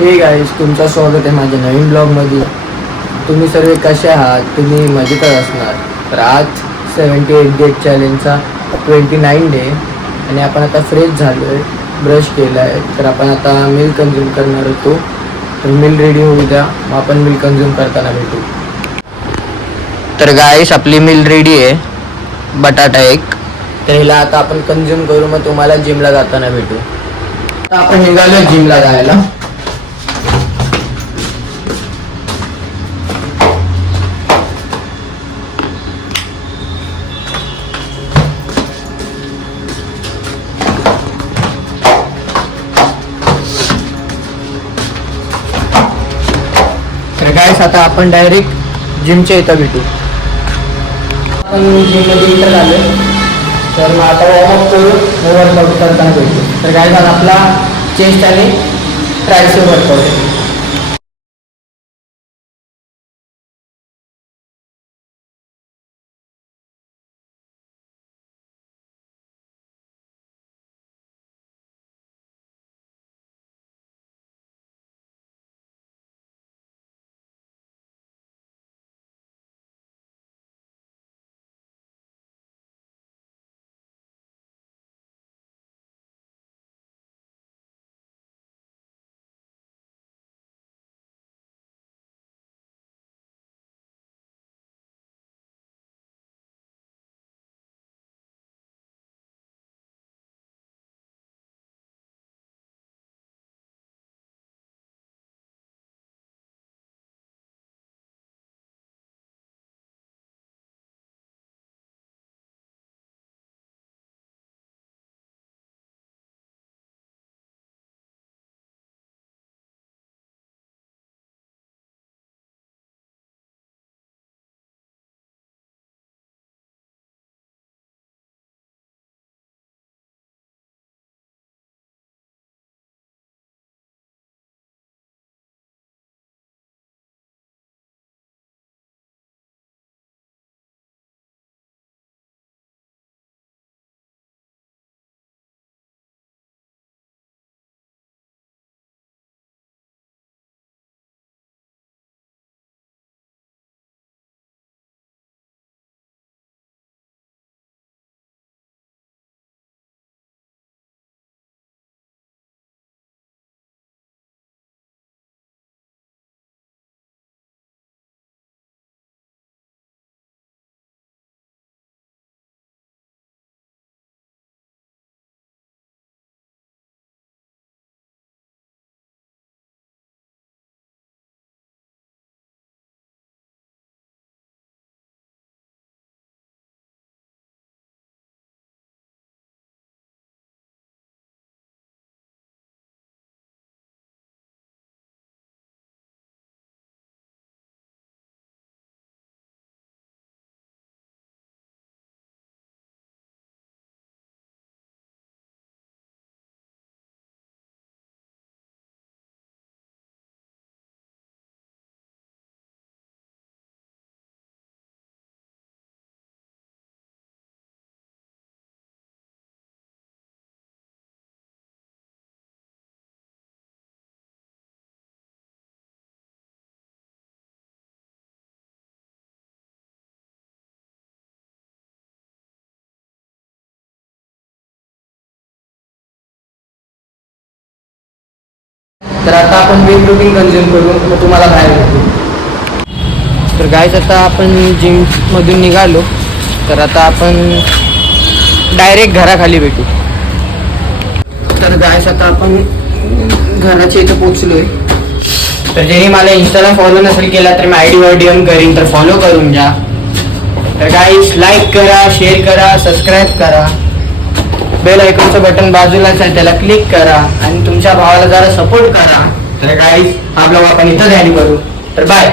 Hey guys, तुमचं स्वागत आहे माझ्या नवीन ब्लॉगमध्ये. तुम्ही सर्व कसे आहात? तुम्ही मजेतच असणार. तर आज 78 डेट चॅलेंजचा 29 डे आणि आपण आता फ्रेश झालो आहे, ब्रश केला आहे. तर आपण आता मिल्क कन्झ्युम करणार होतो. तर मिल रेडी होऊ द्या, मग आपण मिल कन्झ्युम करताना भेटू. तर गाईस, आपली मिल रेडी आहे, बटाटा एक. तर हिला आता आपण कन्झ्युम करू, मग तुम्हाला जिमला जाताना भेटू. आता आपण निघालो जिमला जायला. तर गाईस, आता आपण डायरेक्ट जिमच्या इथं भेटू. आपण जिममध्ये इथं आलो. तर मग आता वॉर्मअप करू, वर्कआउट करताना भेटू. तर गाईस, आता आपला चेस्ट आणि ट्रायसेप वर्कआउट आहे. तर आता आपण वेट प्रोटीन कन्झ्युम करू, मग तुम्हाला बाहेर भेटू. तर गाईस, आता आपण जिममधून निघालो. तर आता आपण डायरेक्ट घराखाली भेटू. तर गाईस, आता आपण घराच्या इथं पोचलो आहे. तर ज्यांनी मला इंस्टाला फॉलो नसेल केला तर मी आयडीवर DM करीन, तर फॉलो करून जा. तर गाईस, लाईक करा, शेअर करा, सबस्क्राईब करा. बेल आयकॉनचं बटन बाजूलाच आहे, त्याला क्लिक करा आणि तुमच्या भावाला जरा सपोर्ट करा. तर गाईस, हा ब्लॉग आपण इथं एंड करू. तर बाय.